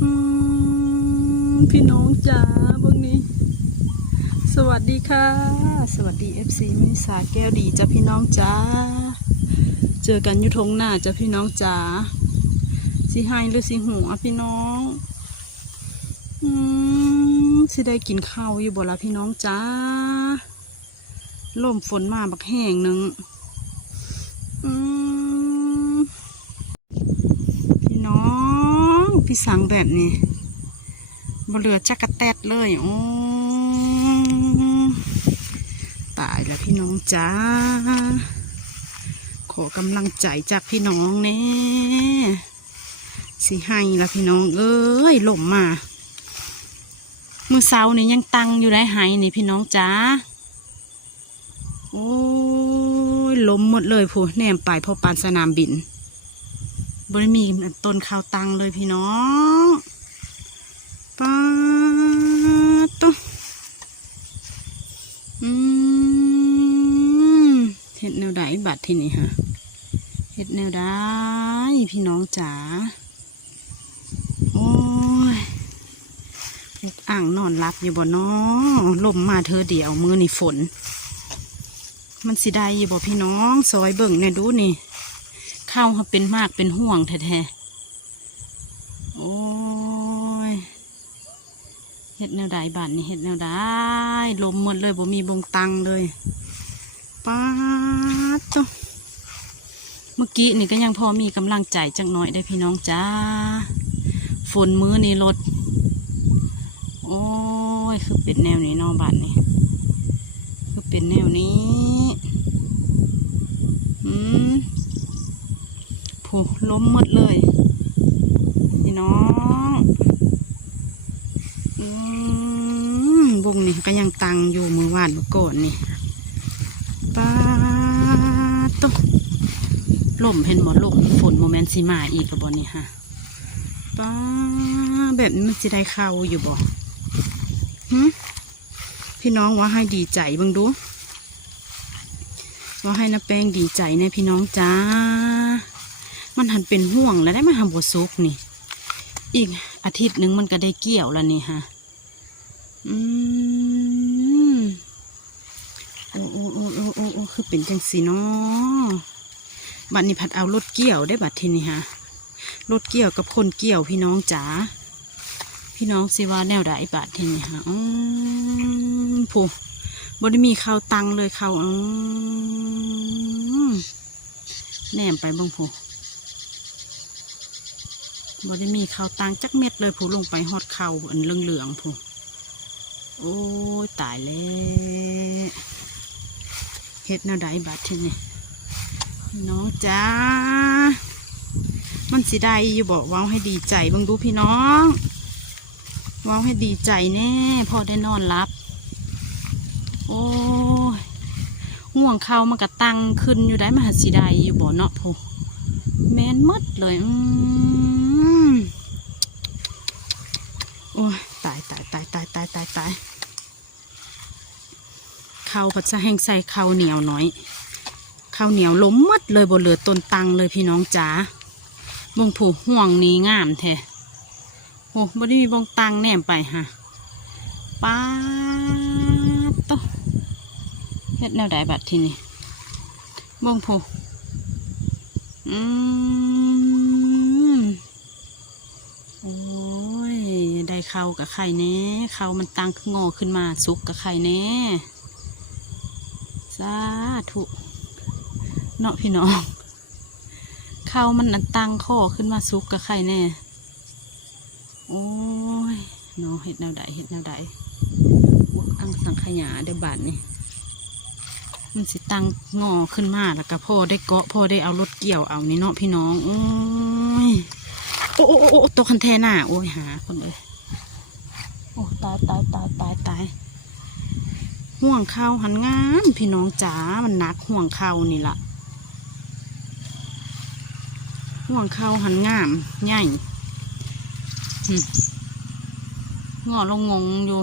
พี่น้องจ๋าเบื้องนี้ สวัสดีค่ะ สวัสดี FC มินิสาแก้วดีจ้ะพี่น้องจ๋าเจอกันยุทงหน้าจ้ะพี่น้องจ๋าสิให้หรือสิหัวพี่น้องอืมสิได้กินข้าวอยู่บ่ละพี่น้องจ๋าลมฝนมาบักแห้งหนึ่งอืม พี่น้องพี่ สังแบบนี้บเหลือจักระแตดเลยโอ้ตายแล้วพี่น้องจ้า ขอกำลังใจจากพี่น้องเน่สิให้ละพี่น้อง เอ้ยหล่มมา มือเสานี่ยังตังอยู่ได้หายนี่พี่น้องจ้า โอ้ยล้มหมดเลยผู้แนมไปพอปานสนามบิน บริมีต้นข้าวตังเลยพี่น้องป้าตุ๊อืมเห็ดแนวใดบัดที่นี่ฮะเห็ดแนวใดพี่น้องจ๋าโอ้ยอ่างนอนรับอยู่บ่น้อลมมาเธอเดียวมือนี่ฝน มันสิได้อยู่บ่พี่น้องซอยเบิ่งแน่ดูนี่ ข้าเขาเป็นมากเป็นห่วงแท้ๆ โอ้ยเฮ็ดแนวใดบานนี่เฮ็ดแนวใดลมหมดเลยบ่มีบงตังเลยป้าดตัวเมื่อกี้นี่ก็ยังพอมีกำลังใจจักหน่อยได้พี่น้องจ้า ฝนมือนี่ลด โอ้ย คือเป็นแนวนี้นอบ้านนี่คือเป็นแนวนี้ อืม ผูล้มหมดเลย พี่น้องอืมวงนี่ก็ยังตังอยู่มือวานเมื่อก่อนนี่ป้าตุ๊ล่มเห็นหมดล่มฝนโมเมนต์สีมาอีกกับบนนี่ฮะป้าแบบนี้มันจะได้เข้าอยู่บ่พี่น้องว่าให้ดีใจเบังดูว่าให้น้าแป้งดีใจในพี่น้องจ้า มันหันเป็นห่วงแล้วได้มาทำบซุกนี่ อีกอาทิตย์หนึ่งมันก็ได้เกี่ยวแล้วนี่ฮะอืมโอ้โอ้โอ้โอ้โอ้โอ้คือเป็นจังสีเนาะบัดนี้ผัดเอารถเกี่ยวได้บัดทีนี้ฮะรถเกี่ยวกับคนเกี่ยวพี่น้องจ๋าพี่น้องสิว่าแนวใดบัดทีนี้ฮะอืมผู้บได้มีข้าวตังเลยข้าวอืมแหนมไปบ้างผู้ บ่ได้มีข้าวตังจักเม็ดเลยผูลงไปฮอดข้าวอันเหลืองๆผูโอ้ยตายแล้วเฮ็ดแนวใดบัดทีนี่น้องจ้า มันสิได้อยู่บอกว้าวให้ดีใจบังดูพี่น้องว้าวให้ดีใจแน่พอได้นอนรับ โอ้ยง่วงเขามันก็ตั้งขึ้นอยู่ได้มหาสิได้อยู่บ่เนาะผู้แมนมดเลยอืมโอ้ยตายตายตายตายตายตายตายข้าวผัดจะแห้งใส่ข้าวเหนียวหน่อยข้าวเหนียวล้มหมดเลยบนเหลือต้นตังเลยพี่น้องจ๋าบงผูห่วงนี้งามแท้โอ้บ่ได้มีบงตังแนมไปฮะป้าโตเฮ็ดแนวใดบัดทีนี้บงผูอืม โอ้ย ได้ เข้ากับไข่แน่เข้ามันตั้งงอขึ้นมาสุกกับไข่แน่สาธุเนาะพี่น้องเข้ามันนันตั้งข้อขึ้นมาสุกกับไข่แน่โอ้ยเนาะเห็ดแนวใดเห็ดแนวใดพวกอังสังขยาได้บาทนี่มันสิตั้งงอขึ้นมาแล้วก็พ่อได้เกาะพ่อได้เอารถเกี่ยวเอานี่เนาะพี่น้องโอ้ยโอ้โอ้โอ้โตัวคันแทน่ะโอ้ยหาคนเลย อ้ตายตายตายตายตายห่วงข้าวหันงามพี่น้องจ๋ามันหนักห่วงข้าวนี่ละห่วงข้าวหันงามใหญ่หงอลงงงอยู่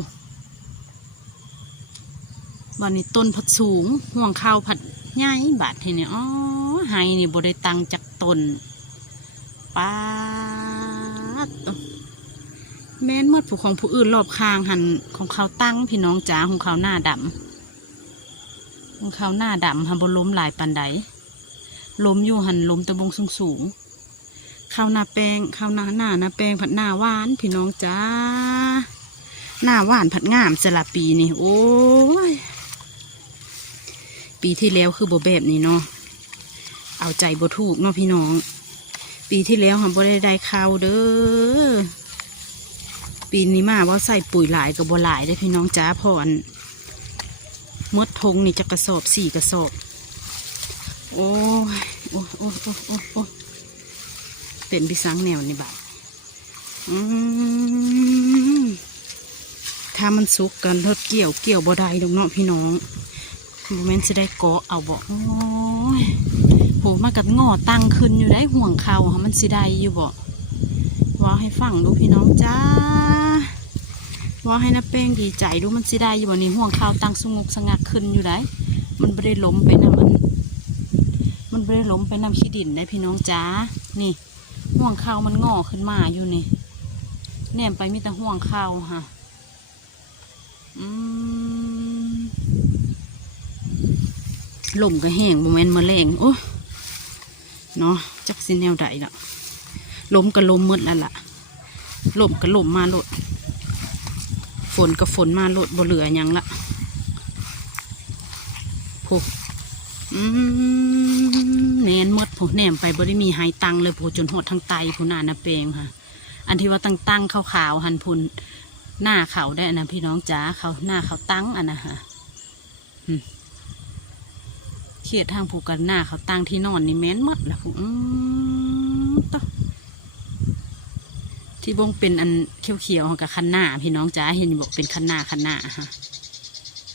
วันนี้ต้นผัดสูงห่วงข้าวผัดใหญ่บาททีนี่อ๋อไฮนี่บได้ตังจากต้นป้าด แม้นหมดผู้ของผู้อื่นรอบข้างหันของเขาตั้งพี่น้องจ๋าของเขาหน้าดำของเขาหน้าดำหันบนล้มหลายปันใดล้มอยู่หันล้มตะบงสูงสูงๆข้าวหน้าแปลงข้าวหน้าหน้าหน้าแปงผัดหน้าหวานพี่น้องจ๋าหน้าหวานผัดงามสละปีนี่โอ้ยปีที่แล้วคือโบแบบนี้เนาะเอาใจบ่ถูกเนาะพี่น้อง ปีที่แล้วหันบ่ได้ได้ข้าวเด้อ ปีนี้มาว่าใส่ปุ๋ยหลายกับบัหลายได้พี่น้องจ้าพออันมดทงนี่จะกระสอบสี่กระสอบ โอ้ยโอ้โอ้โอ้โอ้โอ้เป็นพิสังแนวนี่บาถ้ามันสุกกันทดเกี่ยวเกี่ยวบ่ได้ดอกเนาะพี่น้องโมเมนต์จะได้เกาะเอาบอกโอ้ยโหมากัดงอตั้งขึ้นอยู่ได้ห่วงเขาค่ะมันสิได้อยู่บ่ว่าให้ฟังดูพี่น้องจ้า ว่าให้น้าเป้งดีใจดูมันสิได้อยู่วันนี้ห่วงข้าวตั้งสงบสงักขึ้นอยู่ได้มันไม่ได้ล้มไปน้ำมัน มันไม่ได้ล้มไปน้ำขี้ดินได้พี่น้องจ้านี่ห่วงข้าวมันงอขึ้นมาอยู่นี่แนมไปมีแต่ห่วงข้าวค่ะอืมลมก็แห้งโมเมนต์มะแรงโอ้เนาะจักสิแนวใดล่ะล้มก็ล้มหมดแล้วล่ะลมก็ลมมาลด ฝนก็ฝนมาโลดบ่เหลือยังละพวกอืมแนนมดผู้แหนมไปบ่ได้มีหายตังเลยผู้จนหดทางไตผู้หน้านาเปงค่ะ อันที่ว่าตั้งตั้งขาวๆหันพุนหน้าเขาได้นะพี่น้องจ๋าเขาหน้าเขาตั้งอันนะฮะอืมเขียดทางผูกกันหน้าเขาตั้งที่นอนนี่แม้นมดละผู้อืมต่อ ที่บงเป็นอันเขียวๆกับคันหน้าพี่น้องจ้าเห็นบอกเป็นคันหน้าคันหน้าฮะ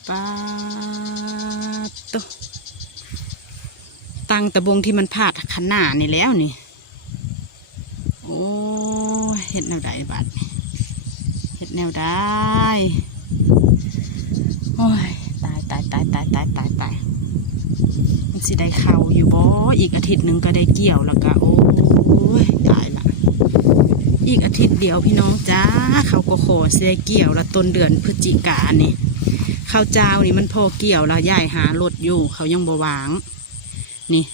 ป้าดโตตังตะบงที่มันพาดคันหน้านี่แล้วนี่ โอ้เห็ดแนวใดบัดเห็ดแนวได้โอ้ยตายตายตายตายตายตายตายมันสิได้เข่าอยู่บ่อีกอาทิตย์หนึ่งก็ได้เกี่ยวแล้วก็โอ้ยตาย อีกอาทิตย์เดียวพี่น้องจ้าเขาก็ขอเสียเกี่ยวละต้นเดือนพฤศจิกานี่ข้าวเจ้านี่มันพอเกี่ยวล้วย่ายหารถอยู่ เขายังบวาง นี่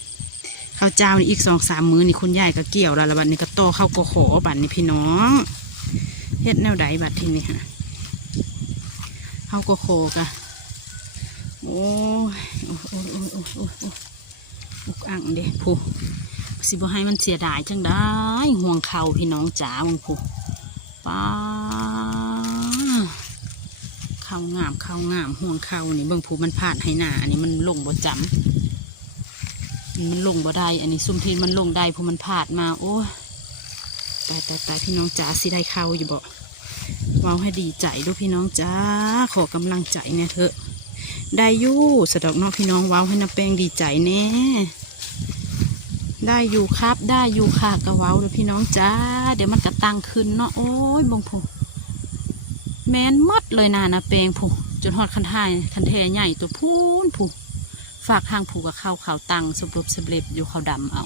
ข้าวเจ้านี่อีกสองสามมื้อนี่คุณยายก็เกี่ยวล้วละบัดนี้ก็โตอเข้าก็ขอบัดนี้พี่น้องเฮ็ดแนวใดบัดทีนี้ฮะเขาก็ขอกะโอ้โอ้โอ้ยโอ้ยโอ้ยโอ้ยโอ้ยอุกอ่างเด้ผู้สิบ่ให้มันเสียดายจังได้ ห่วงเขาพี่น้องจ๋ามึงผู้ป้าเข้างามเข้างามห่วงเขานี่เบิ่งผู้มันพาดให้หนาอันนี้มันลงบ่จำอันมันลงบ่ได้ อันนี้ซุ่มทีมันลงได้ผู้มันพาดมา โอ้ยตายตายตายพี่น้องจ๋าสิได้เข้าอยู่บ่เว้าให้ดีใจดูพี่น้องจ๋าขอกำลังใจเนี่ยเถอะ ได้ยู่สะดอกนอกพี่น้องเว้าให้น้าแป้งดีใจแน่ ได้อยู่ครับได้อยู่ค่ะกระเว้าเดี๋ยวพี่น้องจ้า เดี๋ยวมันกระตังขึ้นเนาะโอ้ยบงผูแมนมัดเลยนานะเปงผูจนหอดคันทายคันเทใหญ่ตัวพูนผูฝากทางผูกับข้าวขาวตังสบรบสบเล็บอยู่ขาวดำเอา